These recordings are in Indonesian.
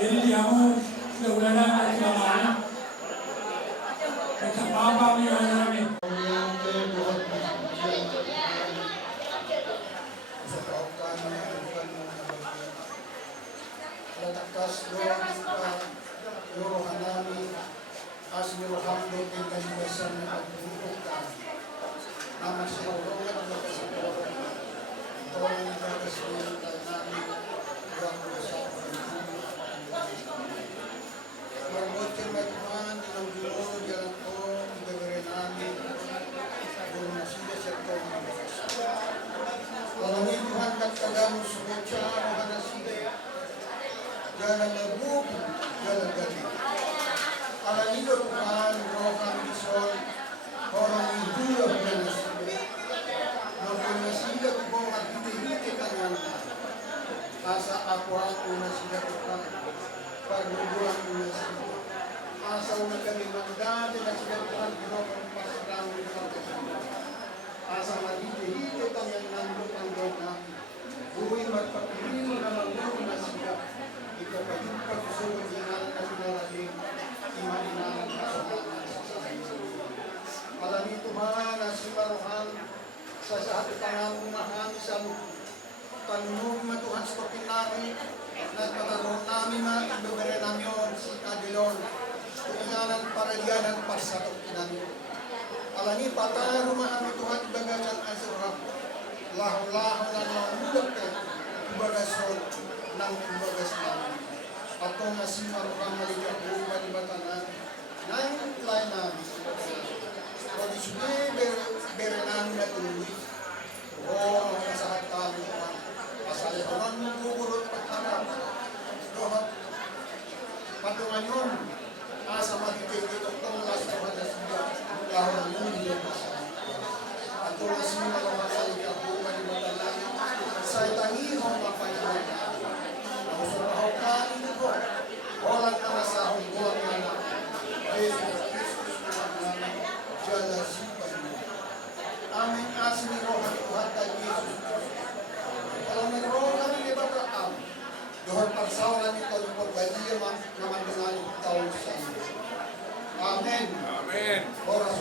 Jadi diamo mudah-mudahan selamanya kita paham ya namin. Kagamos sumocha mahanaside jalan labub jalan gadi alanido Tuhan rohan bison orang itu mahanaside mahanaside kubong at hiti-hiti kanyan asa ako nasida Tuhan pagnubuan nasida asa unang kami magdati nasida Tuhan ginokang pasadang asa mahiti-hiti kanyan nandok ang Diyos namin. Buhay magpapilino na magbuhay na siya. Ikapagipag susunod inalang na sinarating imanilang kasamanan sa sasayin. Malamito ba na si Maruhan sa hati tangang mahami sa tanong matuhan sa kapin namin na pataroon namin na ibabere namin si Kadilon Tuinganan paralianan pasatok kinami. Alani patah rumah kami Tuhan bagacan asrap. Lahu-lahu nan mamudak ke bagason nang bagas kami. Atau nasi marang malikah buka di batanan. Nang lainan. Kalau disuruh berenan dan tulis. Oh, masalah kami. Asal orang mengurut perkara. Doa patungan yun. Asa mati itu tonglas kepada sudah lahir mulia masalah. Atau nasi malam masalah aku di batanan. Saya tangi hong apa yang ada. Surah kali itu kok. Orang anasahum buat anak. Yesus Kristus Tuhan jalan simpan. Amin asmi roh Tuhan dan Yesus. Kalau meroh kami lebat am. Dohor parsauran itu berbagi naman dengan tahun sana. Amin. Amin. Orang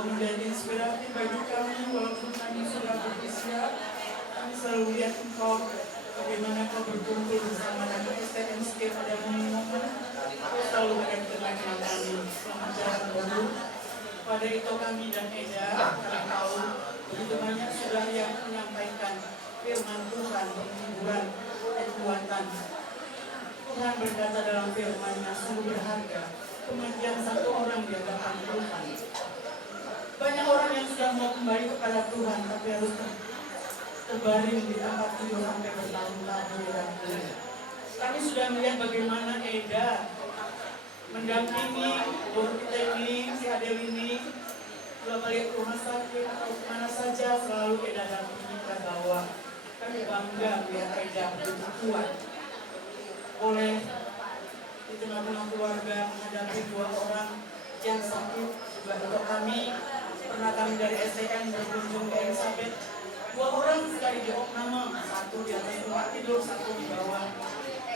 menjadi inspiratif bagi kami walaupun kami sudah berusia. Kami selalu lihat engkau bagaimana kau berkumpul bersama dan STM setiap ada momen-momen kau selalu ada di tengah-tengah kami selamat jalan baru. Pada itu kami dan Eda kami tahu begitu banyak sudah yang menyampaikan firman Tuhan penghiburan dan kekuatan. Tuhan berkata dalam firman-Nya sungguh berharga kematian satu orang di hadapan Tuhan. Banyak orang yang sudah mau kembali kepada Tuhan tapi harus terbaring di tempat tidur sampai bertahun-tahun. Kami sudah melihat bagaimana Eda mendampingi guru kita ini, si Adel ini, kalau balik rumah sakit atau kemana saja selalu Eda dampingi kita bawa. Kami bangga melihat Eda begitu kuat. Boleh di tengah-tengah keluarga menghadapi dua orang yang sakit. Juga untuk kami, pernah kami dari STM berkunjung ke Elizabeth. Dua orang sekali di opname, satu di atas tempat tidur, satu di bawah.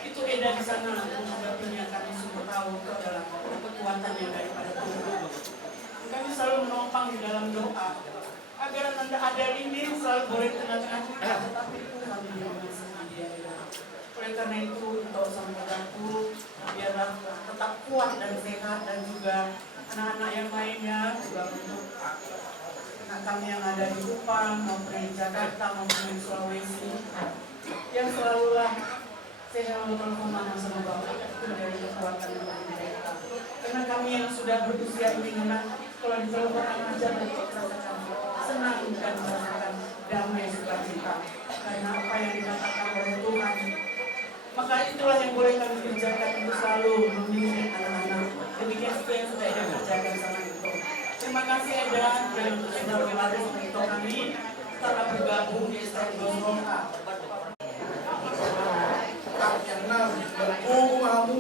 Itu Eda di sana menghadapinya. Kami semua tahu itu adalah kekuatannya daripada Tuhan. Kami selalu menopang di dalam doa agar Anda ada ini selalu boleh tengah-tengah kita, tetapi Tuhan yang mengasihi dia. Oleh karena itu, untuk saudaraku, biarlah tetap kuat dan sehat, dan juga anak-anak yang lainnya, juga untuk anak kami yang ada di Kupang, maupun di Jakarta, maupun di Sulawesi, yang selalulah saya selalu berkomandan sama Bapak, itu menjadi kekuatan bagi mereka. Karena kami yang sudah berusia ini, kalau di Sulawesi aja merasakan senang dan merasakan damai sukacita. Karena apa yang dikatakan oleh Tuhan, maka itulah yang boleh kami kerjakan untuk selalu membimbing anak-anak. Demikian itu yang sudah Eda kerjakan sama itu. Terima kasih Eda dan untuk sudah berlatih untuk kami telah bergabung di STM Gosroka. yang enam berkumamu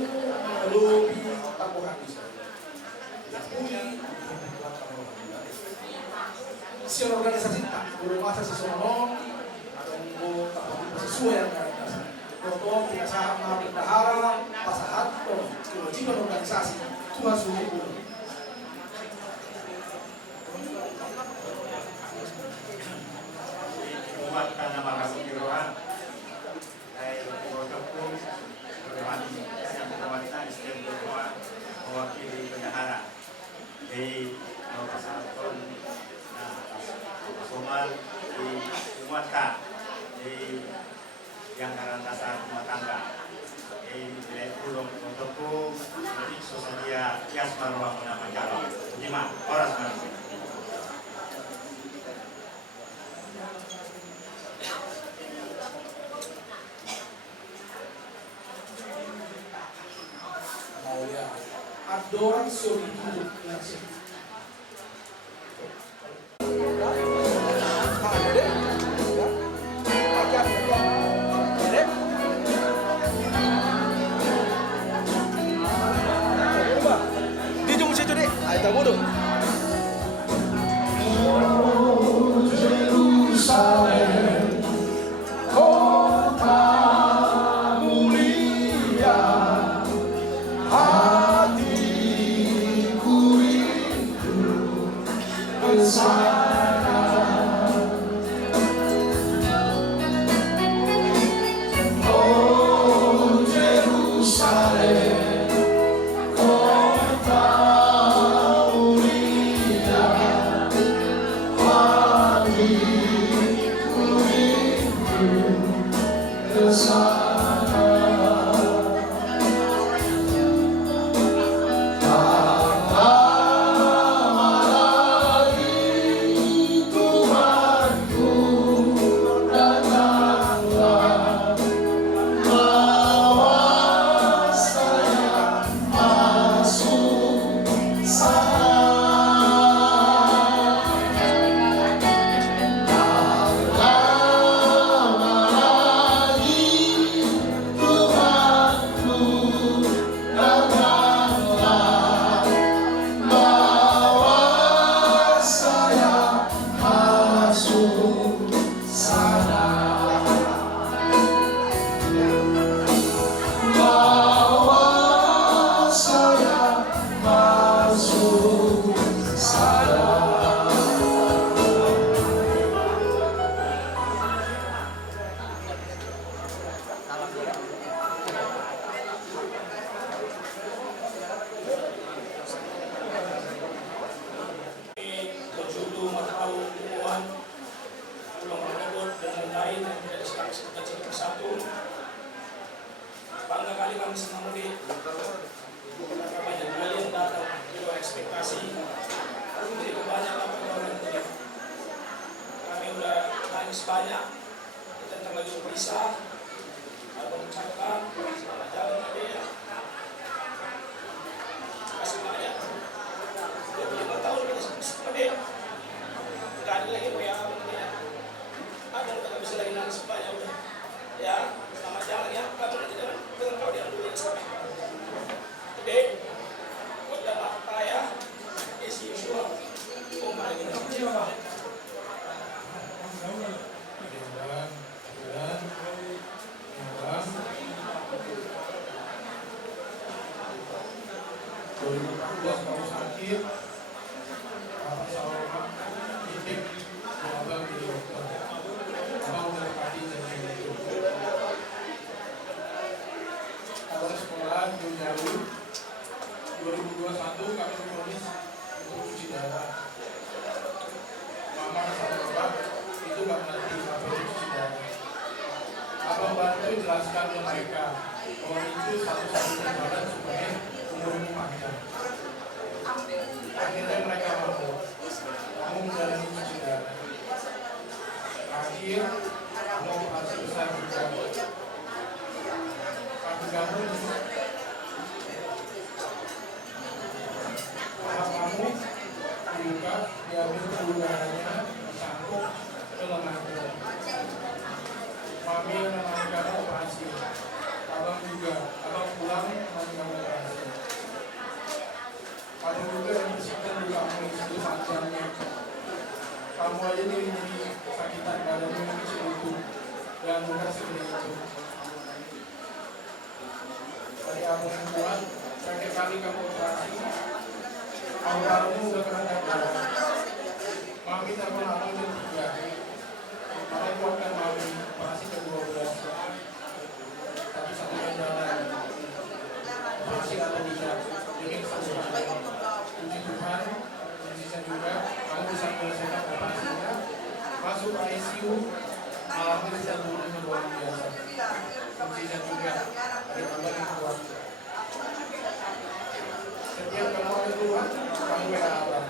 si organisasi tak belum masa sesono atau sesuai yang ada Toto biasa sama bendahara pasahat atau kewajiban organisasi cuma suruh umat karena markas kiroan dari Bogor bermati yang bermati istilah berdoa mewakili bendahara di pasahaton Somal di Umata di yang karena dasar rumah tangga di wilayah Pulau untukku untuk sosial Yas Marwah nama calon 5 orang manusia. Adorang soliditas nasi. Di jung situ deh, ayo bodoh. Jerusalem, kota mulia, hatiku rindu ke sana. Oh Jerusalem, kota mulia, hatiku rindu ke sana. Bangga kali kami senang mudik. Banyak kali yang datang di luar ekspektasi. Jadi banyak apa orang mudik. Kami udah nangis banyak. Kita lagi berpisah. Abang ucapkan selamat jalan adik ya. Terima kasih banyak. 25 tahun kita sama adik. Gak ada lagi ya abang ya. Abang udah gak bisa lagi nangis banyak udah. Ya, selamat jalan ya. Kamu nanti dengan kau dia dulu yang sampai. Jadi, udah apa ya? Isi usual. Umar ini apa siapa? Kalau sakit, apa salah titik, abang di dokter, abang udah pati jadi itu. Abang sekolah jauh-jauh, 2021 kami diponis untuk cuci darah. Mama sama bapak itu gak ngerti apa itu cuci darah. Abang bantu jelaskan ke mereka bahwa itu satu-satunya jalan supaya umurmu panjang. Akhirnya mereka mampu. Kamu menjalani cuci darah. Akhir, kamu masih besar juga. Kaki kamu paha kamu dibuka, diambil pembuluh darahnya, disangkut ke lenganmu. Mami yang namanya kamu operasi. Abang juga, abang pulang, mami kamu operasi. kamu aja nih jadi sakitan badannya mungkin itu dan bukan seperti itu. Tadi kamu buat terakhir kali kamu operasi, kamu udah pernah darah. Mami telepon aku jam 3. Maka kuatkan mami operasi ke-12. Tapi satunya jalan. Operasi atau tidak, ini kesembuhan. Puji Tuhan, bisa juga kamu bisa menyelesaikan operasinya, masuk ICU, malamnya bisa turun luar biasa. Bisa juga ada tambah yang kuat. Setiap kamu ada keluar, kamu beda abang.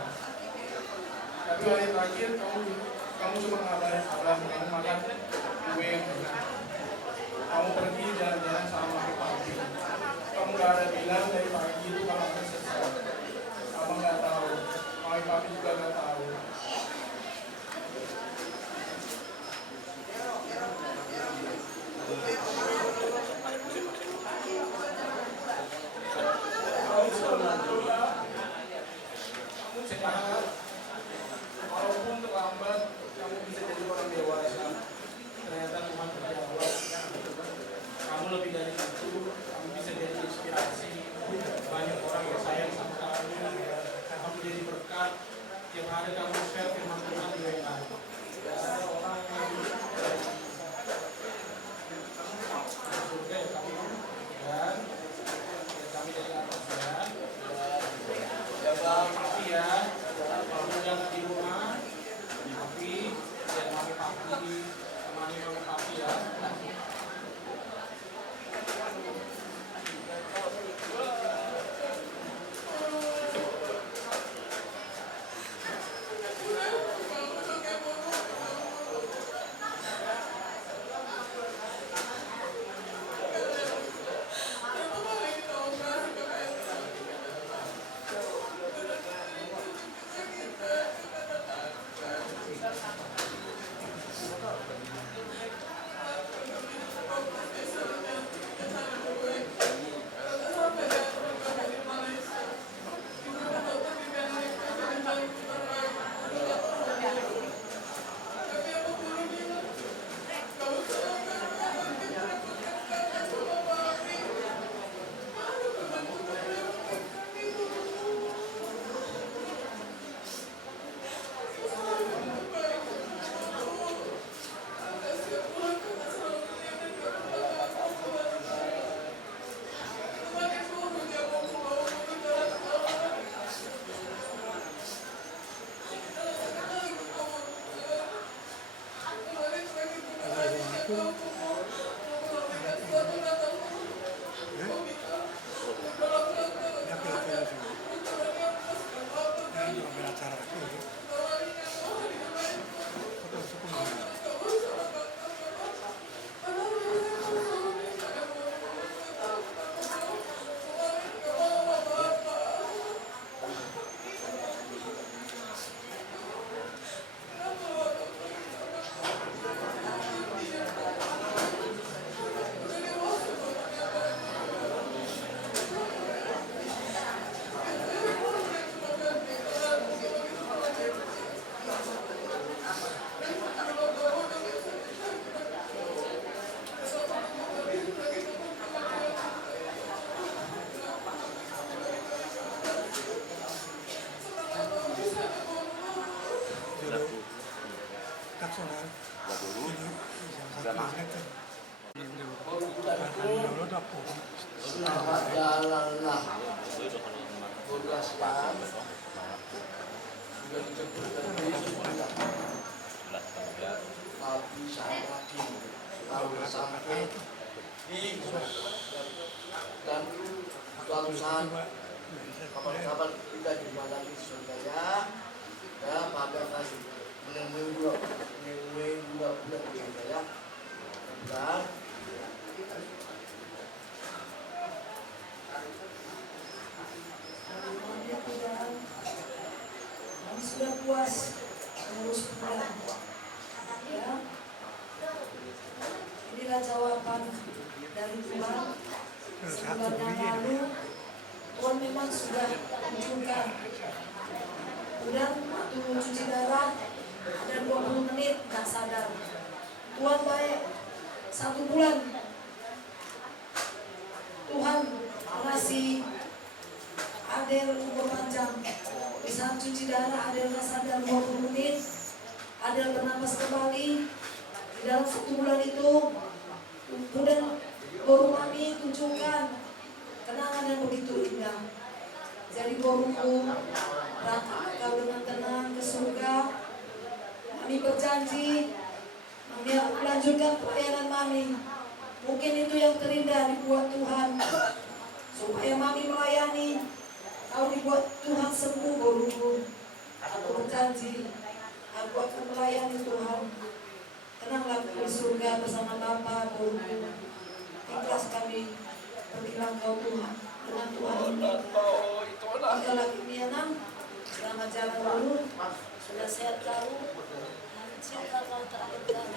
Tapi hari terakhir kamu cuma ngabarin abang, kamu makan kue yang enak. Kamu pergi jalan-jalan sama papi. Kamu gak ada bilang dari pagi itu kamu akan selesai. Abang gak tahu, mami papi juga gak tahu. Sekarang, walaupun terlambat, kamu bisa jadi orang dewasa. Ternyata Tuhan berjawab. Kamu lebih dari itu, kamu bisa jadi inspirasi. Banyak orang yang sayang sama kamu. Kamu jadi berkat. Yang ada kamu share firman Tuhan di WA. Ada orang yang surga ya kami dan kami dari atas ya. Jaga papi ya. Kalau jangan di rumah, papi dan mami papi, temani mami papi ya. Selamat jalanlah. Tugas kan sudah dijemput dari Yesus juga. Tapi saya yakin kalau sampai di dan suatu saat kapan-kapan kita jumpa lagi di surga ya. Ya, pada kasih menemui dua bulan ya. Dan sudah puas mengurus pulang. Ya, inilah jawaban dari Tuhan. Sebulan yang lalu Tuhan memang sudah tunjukkan. Kemudian waktu mencuci darah ada nggak sadar. Tuhan baik, 1 bulan Tuhan ngasih Adel umur panjang. Di saat cuci darah Adel nggak sadar 20 menit, Adel bernapas kembali. Di dalam 1 bulan itu kemudian baru mami tunjukkan kenangan yang begitu indah. Jadi boruku berangkat kau dengan tenang ke surga. Mami berjanji mami akan melanjutkan pelayanan mami. Mungkin itu yang terindah dibuat Tuhan, supaya mami melayani. Kau dibuat Tuhan sembuh boruku. Aku berjanji aku akan melayani Tuhan. Tenanglah di surga bersama Bapa boruku. Ikhlas kami berkilang kau Tuhan dengan Tuhan ini. Tiga lagi Mianam, selamat jalan dulu. Sudah sehat kau. Cinta kau terakhir kali.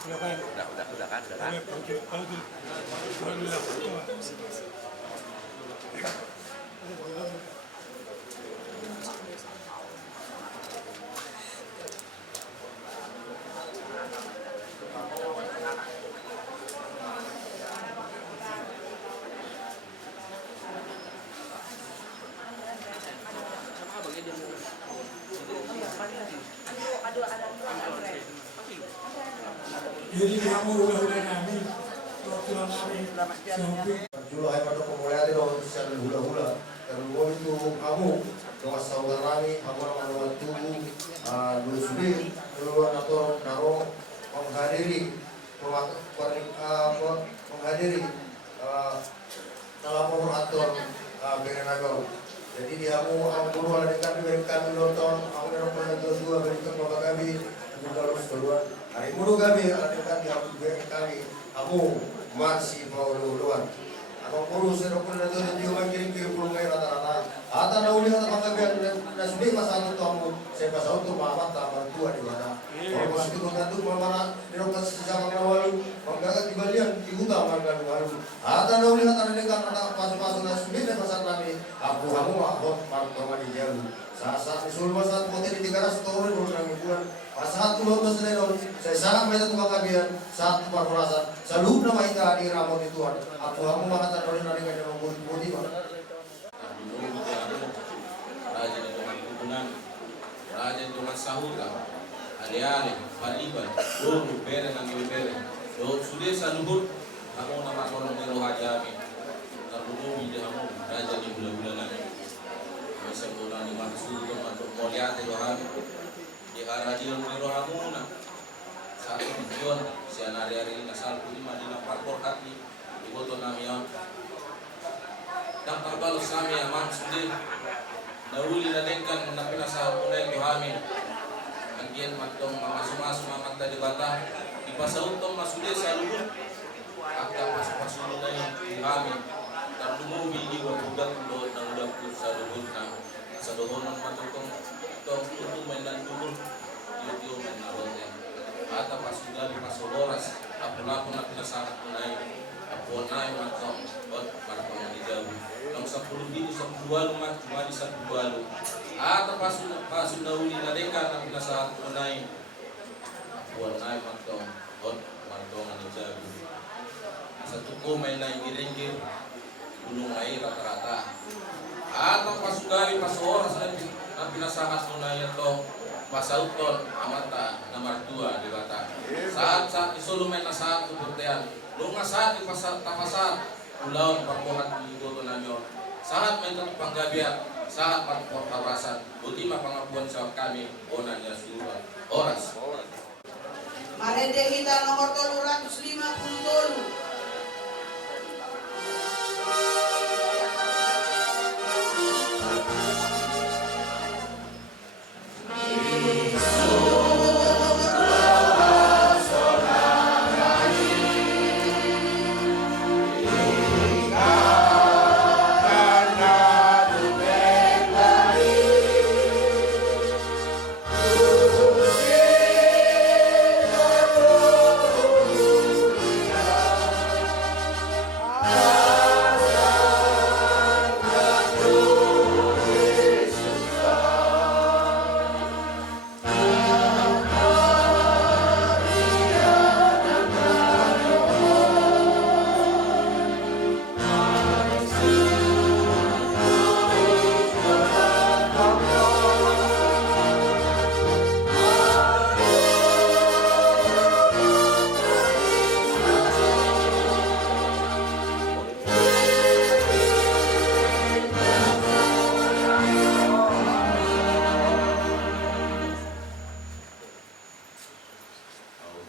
Udah kan. Jadi kamu udah kami waktu sampai Juluh ay pada pemulihan itu secara hula-hula. Terus itu kamu dengan saudara kami, kamu nama tubuh dulu sudah dulu atau naro menghadiri menghadiri dalam atur berenagau. Jadi diamu guru ada dekat diberikan nonton, aku dalam penonton dua berikan bapak kami juga harus keluar. Hari guru kami ada dekat diamu berikan kami, kamu masih mau luluan. Aku guru serok penonton dan juga kirim-kirim pulang ke rata-rata. Ata nauli kata bangga biar nasbi pasal itu kamu saya pasal itu mamat tamat tua di mana. Kalau masih itu menggantung mana diroktas sejak awal menggagat di balian di utama kan baru. Ata nauli kata dekat kata pasal nasbi dan pasal nabi. Aku kamu mahot martoma di jauh. Saat misul masa pote di 300 tahun dulu nang bulan. Pasal tuh lo saya sangat banyak tukang kagian saat perperasan. Selalu nama kita di ramon itu aku kamu mengatakan oleh nari kan yang budi Raja dengan hubungan, raja dengan sahuta, ale-ale, paliban, dulu bere nang bere, do sudah saluhut, kamu nama tolong melo hajami, terlalu di kamu raja di bulan-bulan lagi, masa bulan di maksud untuk melihat Tuhan, di radio melo kamu na, satu tujuan, si hari-hari ini asal pun Madinah Parkor hati, di foto namian, dan terbalas kami aman sudah. Nauli na dengkan na pinasa unay kuhamin. Angkin matong mamas-mas mamata di bata. Ipasautong masude sa lubun. Akka pas-pasulo na yung kuhamin. Dan lumumi di wabugat doon ng ulang sa lubun na sa doon ng matutong itong tutong may nandubun. Yung may narote. Ata pasugali pasuloras. Apo-lapo na pinasakat unay. Apo-unay matong ot para pamaligawi. Ang 10 dito sa buwalo mat, kumali sa buwalo. At pasun na uli na dekan ang pinasahat unay. Buwanay matong, ot matong ang jago. Sa tuko may naigiringgir, bulong ay rata-rata. At ang pasugay, pasuoras na pinasahat unay ito, pasauton, amata, na martua, di bata. Saat sa isulumay na saat kupuntian, lunga saat tapasat, ulaw pagkuhat ng igoto namin. Saat may panggabiat, saat pagpaparasan, buti mapangapuan sa kami, onan niya suruhan. Oras. Marende kita nomor 350.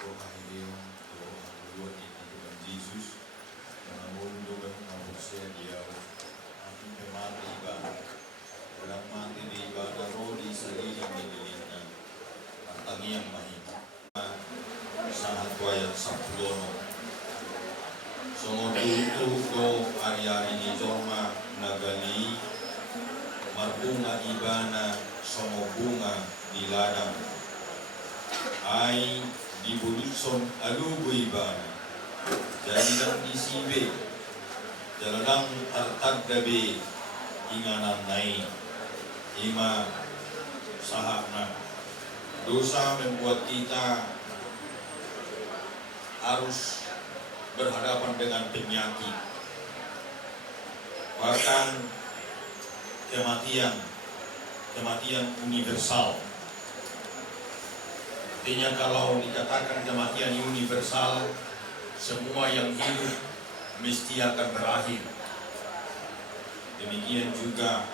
doa ini doa Tuhan ini Tuhan Yesus namun Tuhan manusia dia aku memati ibadah orang mati di ibadah roh di salinan di dilinan artangi yang mahina sangat wayang saplono songo itu do ari-ari ni jorma nagali marbunga ibana songo bunga di ladang ai di bulutson alugo ibana jadi dan di sibe jaladang artag dabe inganan nai ima sahakna dosa membuat kita harus berhadapan dengan penyakit bahkan kematian universal. Artinya kalau dikatakan kematian universal, semua yang hidup mesti akan berakhir. Demikian juga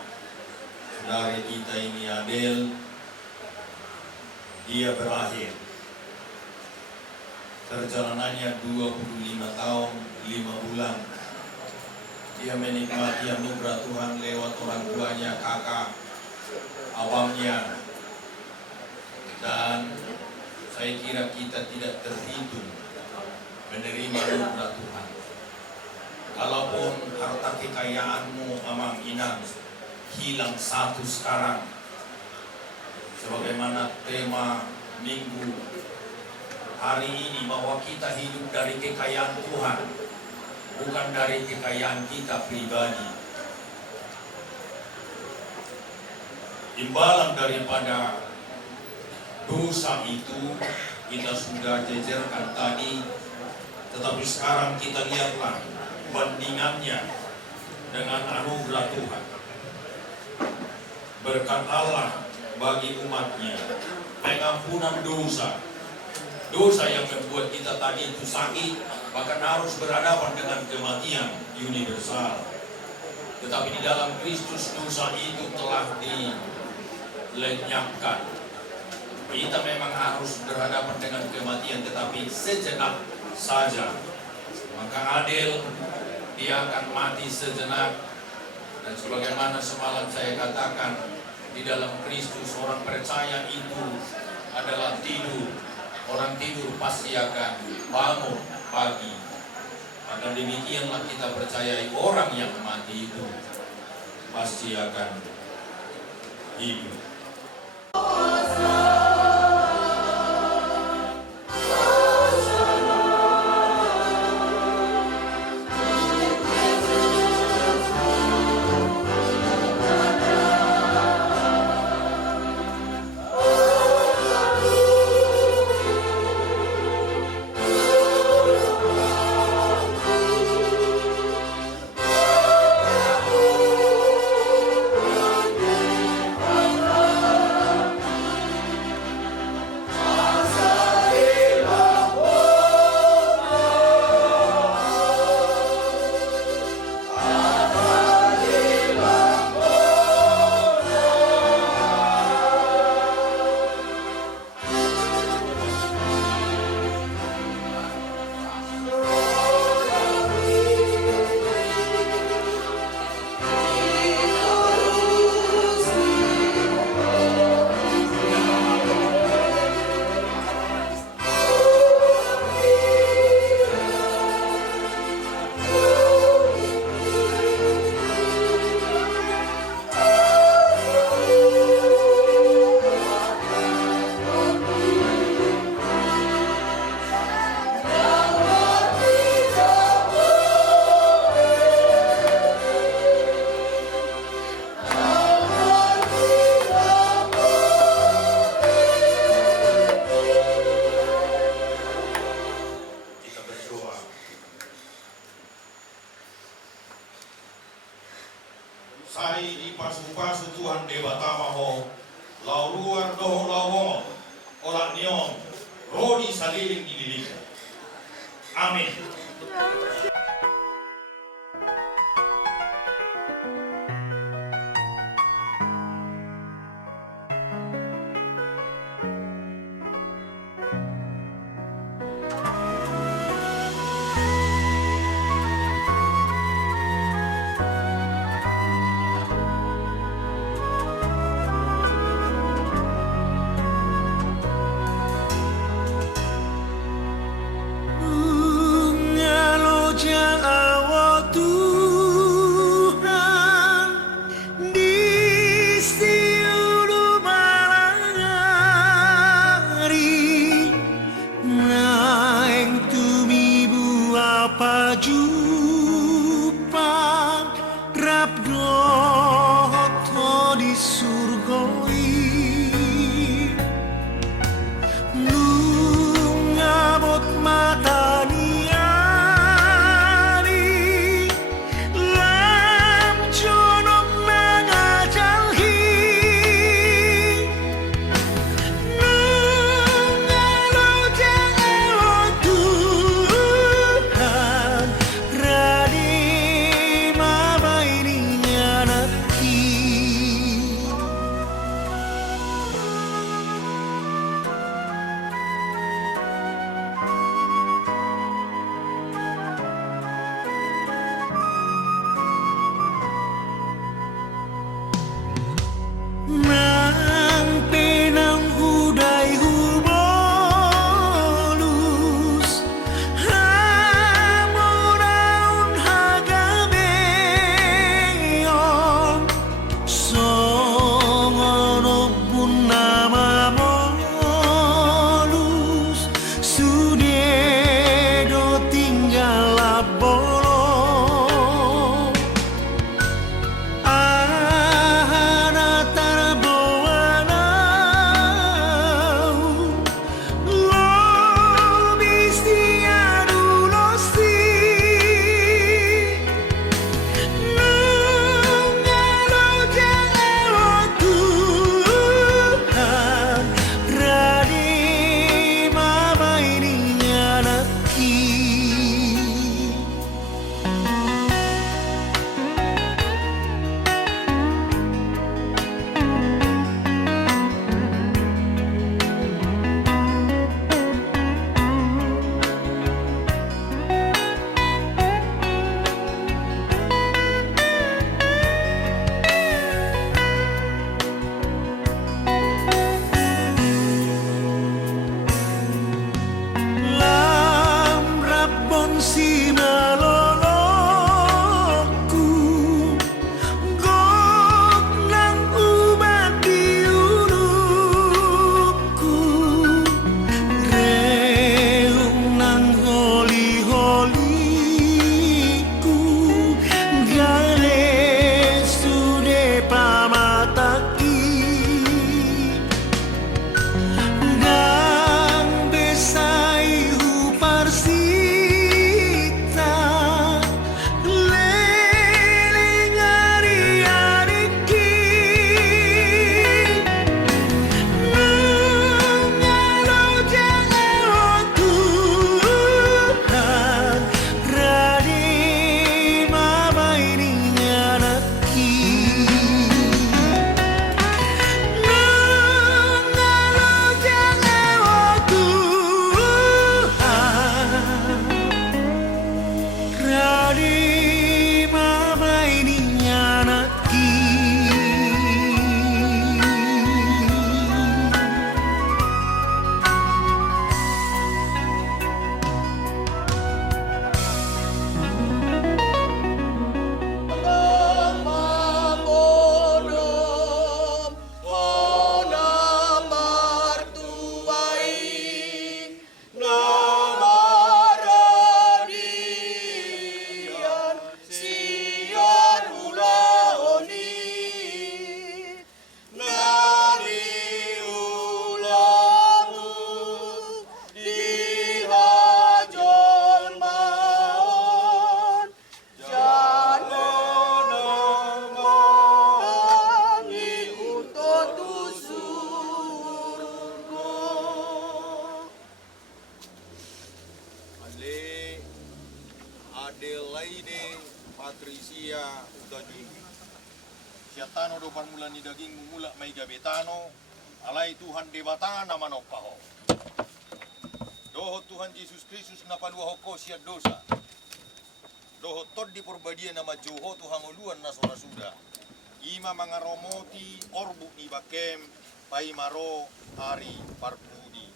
saudara kita ini Adel, dia berakhir. Perjalanannya 25 tahun 5 bulan. Dia menikmati anugerah Tuhan lewat orang tuanya, kakak, abangnya. Dan saya kira kita tidak terhitung menerima anugerah Tuhan. Kalaupun harta kekayaanmu amang inang hilang satu sekarang, sebagaimana tema minggu hari ini bahwa kita hidup dari kekayaan Tuhan, bukan dari kekayaan kita pribadi. Imbalan daripada dosa itu kita sudah jejerkan tadi, tetapi sekarang kita lihatlah bandingannya dengan anugerah Tuhan. Berkat Allah bagi umatnya, pengampunan dosa. Dosa yang membuat kita tadi itu sakit, bahkan harus berhadapan dengan kematian universal. Tetapi di dalam Kristus dosa itu telah dilenyapkan. Kita memang harus berhadapan dengan kematian, tetapi sejenak saja. Maka Adel, dia akan mati sejenak. Dan sebagaimana semalam saya katakan, di dalam Kristus orang percaya itu adalah tidur. Orang tidur pasti akan bangun pagi. Maka demikianlah kita percayai orang yang mati itu pasti akan hidup. Sai di pasu-pasu Tuhan Dewa Tamaho, lauruar doho lawo, olah nion, rodi saliling didilika. Amin. jupang rabdo to di surgoi ngabot mata niari lam jonok nangajalhi nungalo jawa Tuhan radi mabaini nyanaki nang pinang hudai hubolus hamoraun hagabeyon songono pun nama molus sudedo tinggal labolo ahana tarboanau lobis tiadulosi nungalo jawa Tuhan radi mabaini nyanaki lam rabon si maloloku gok nang ubat diurupku reung nang holi-holiku gale sude pamataki Dang besai huparsita leleng ari-ariki nungalo jawa Tuhan radi mabaini nyanaki nungalo jawa Tuhan radi mabaini nyanaki Ale Adelaide Patricia Daging Siatano do parmulan ni daging mumula may gabetano alay Tuhan debatana manopaho doho Tuhan Yesus Kristus na paluaho ko siya dosa doho tod di perbadian nama joho Tuhan uluan na suda ima mga romoti orbu ni bakem pai maro ari parpudi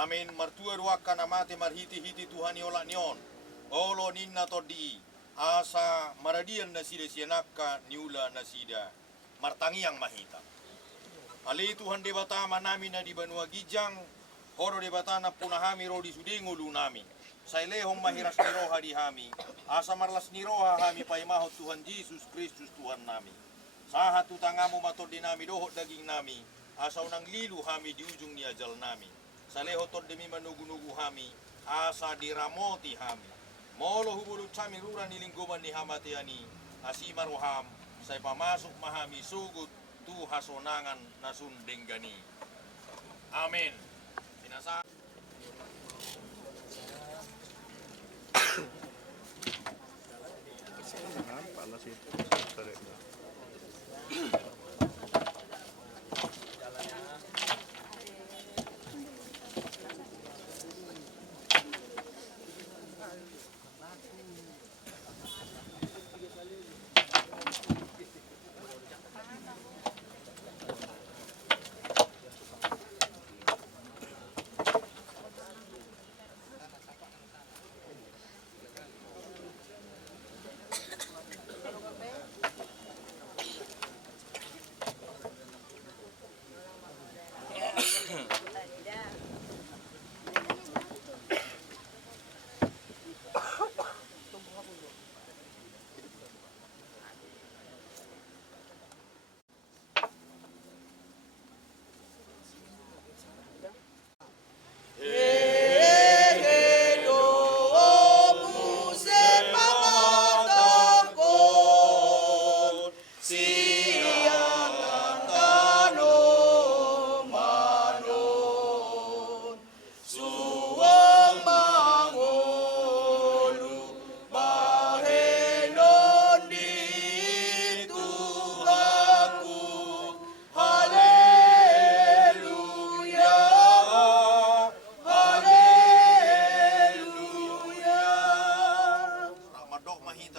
amin martua ruaka namate marhiti-hiti Tuhan yola nion olo ninna todi asa maradian nasida sianaka niula nasida martangiang mahita ali Tuhan debata manami na di Banua Gijang horo debata na punahami rodi sudengulu nami sailehong mahiras niroha di hami, asa marlas niroha hami paimahot Tuhan Yesus Kristus Tuhan nami. Saha tu tangamu matod di nami dohot daging nami, asa unang lilu hami di ujung ni ajal nami. Saleho tod demi manugu-nugu hami, asa diramoti hami. Molo hubulut sami ruran nilinggoman ni hamatiani, asimaruham, say pamasok mahami sugut, tu hasonangan nasun denggani. Amin. Pinasa.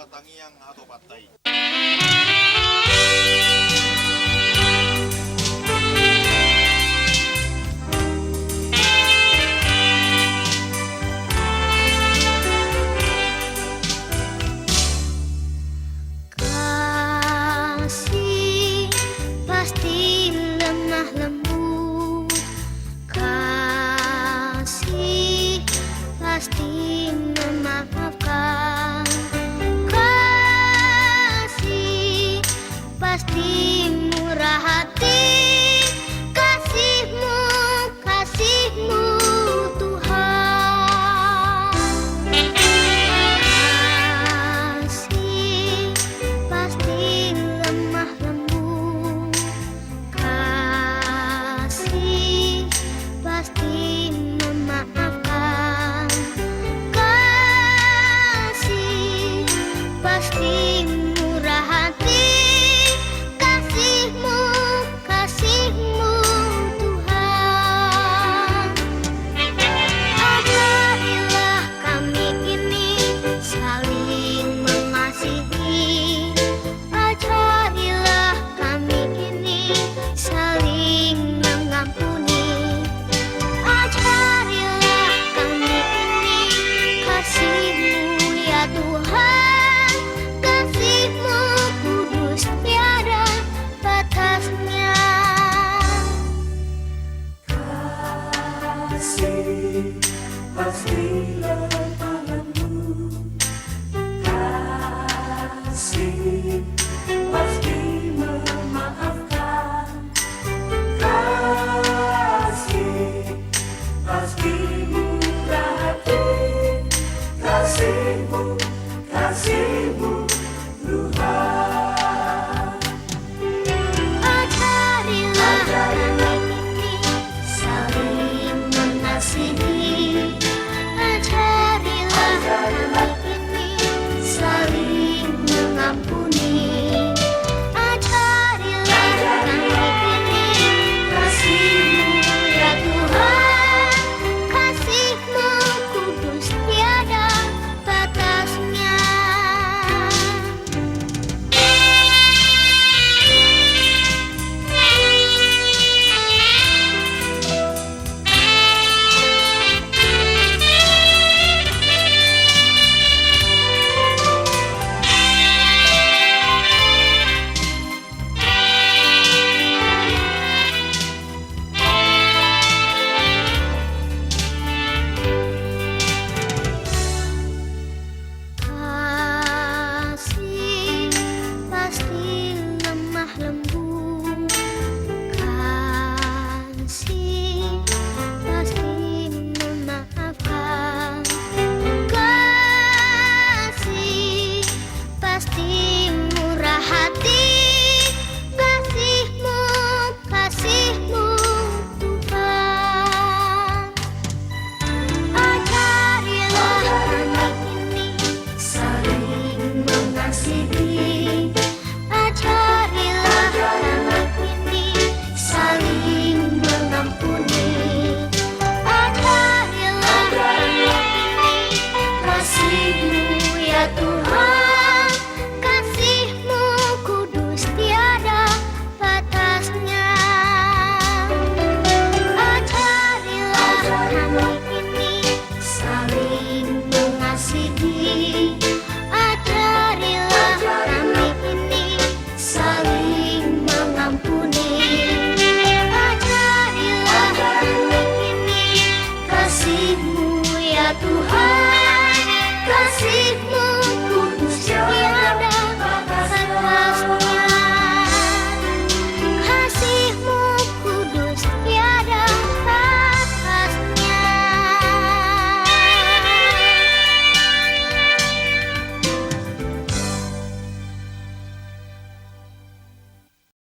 Tangiang atau patay. Kasih pasti lemah lembut, kasih pasti memaafkan. Pasti murah hati, kasih-Mu, kasih-Mu Tuhan. Kasih pasti lemah lembut, kasih pasti memaafkan. Kasih pasti murah hati, kasih-Mu Tuhan. Ajarilah kami ini saling mengasihi, ajarilah kami ini saling mengampuni, ajarilah kami ini kasih-Mu ya Tuhan, kasih-Mu kudus tiada batasnya. Kasih pasti lemah lembut, kasih pasti memaafkan, kasih pasti murah hati, kasih